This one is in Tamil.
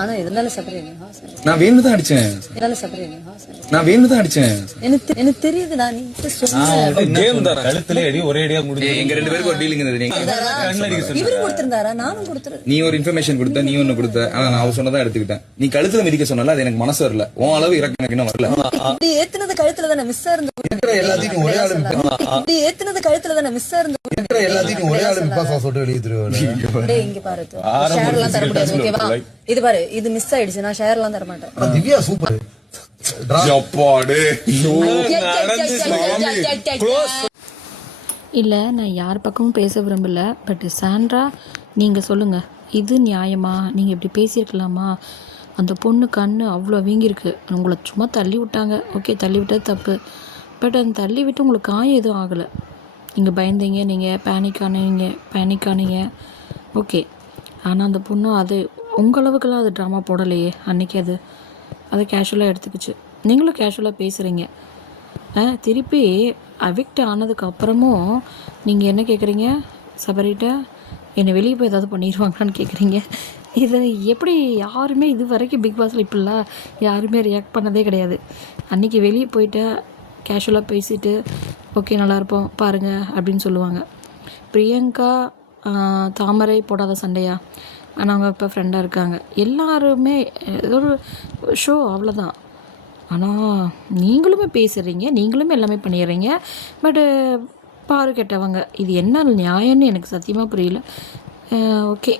ஆனா இதனால சபரிங்க நான் வேணும்னு தான் அடிச்சேன். இதனால சபரிங்க நான் வேணும்னு தான் அடிச்சேன். எனக்கு தெரியுது. நான் கழுத்துல அடி ஒரே அடியா முடிஞ்சு. எங்க ரெண்டு பேருக்கு ஒரு டீலிங் இருந்தது. இவரு கொடுத்திருந்தாரா? நானும் கொடுத்துரு. நீ ஒரு இன்ஃபர்மேஷன் கொடுத்த, நீ ஒன்னு கொடுத்த. ஆனா நான் அவ சொன்னதான் எடுத்துக்கிட்டேன். நீ கழுத்துல மிதிக்க சொன்னால அது எனக்கு மனசு வரல. உன் அளவு இறக்க எனக்கு இன்னும் வரல. இப்படி ஏத்துனது கழுத்துல தானே மிஸ் இருந்து. எல்லாத்தையும் ஒரே ஆளு இப்படி ஏத்துனது கழுத்துல தானே மிஸ் இருந்து. எல்லாத்தையும் ஒரே ஆளு பாஸ் சொல்லிட்டு வெளியே திருவாங்க. டேய் இங்க பாரு, ஷேர் எல்லாம் தர முடியாது. ஓகேவா? இது பாரு, இது மிஸ் ஆயிடுச்சு. நான் ஷேர் எல்லாம் தர மாட்டேன். திவ்யா சூப்பர். இல்லை, நான் யார் பக்கமும் பேச விரும்பல. பட் சாண்ட்ரா, நீங்கள் சொல்லுங்கள், இது நியாயமா? நீங்கள் இப்படி பேசியிருக்கலாமா? அந்த பொண்ணு கண் அவ்வளோ வீங்கியிருக்கு. உங்களை சும்மா தள்ளி விட்டாங்க. ஓகே, தள்ளி விட்டது தப்பு. பட் அந்த தள்ளி விட்டு உங்களுக்கு காயம் எதுவும் ஆகலை. நீங்கள் பயந்தீங்க, நீங்கள் பேனிக் ஆனீங்க. ஓகே, ஆனால் அந்த பொண்ணு அது உங்களவுக்கெல்லாம் அது ட்ராமா போடலையே அன்றைக்கி. அதை கேஷுவலாக எடுத்துக்கிச்சு. நீங்களும் கேஷுவலாக பேசுகிறீங்க. திருப்பி அவிக்ட் ஆனதுக்கு அப்புறமும் நீங்கள் என்ன கேட்குறீங்க? சபரிட்ட என்னை வெளியே போய் ஏதாவது பண்ணிடுவாங்களான்னு கேட்குறீங்க. இதை எப்படி யாருமே இது வரைக்கும் பிக் பாஸில் இப்படிலாம் யாருமே ரியாக்ட் பண்ணதே கிடையாது. அன்றைக்கி வெளியே போயிட்டு கேஷுவலாக பேசிவிட்டு ஓகே நல்லாயிருப்போம் பாருங்கள் அப்படின்னு சொல்லுவாங்க. பிரியங்கா தாமரை போடாத சண்டையா? ஆனால் அவங்க இப்போ ஃப்ரெண்டாக இருக்காங்க. எல்லாருமே ஒரு ஷோ, அவ்வளோதான். ஆனால் நீங்களுமே பேசுகிறீங்க, நீங்களுமே எல்லாமே பண்ணிடுறீங்க. பட்டு பாரு கெட்டவங்க, இது என்ன நியாயம்னு எனக்கு சத்தியமாக புரியல. ஓகே.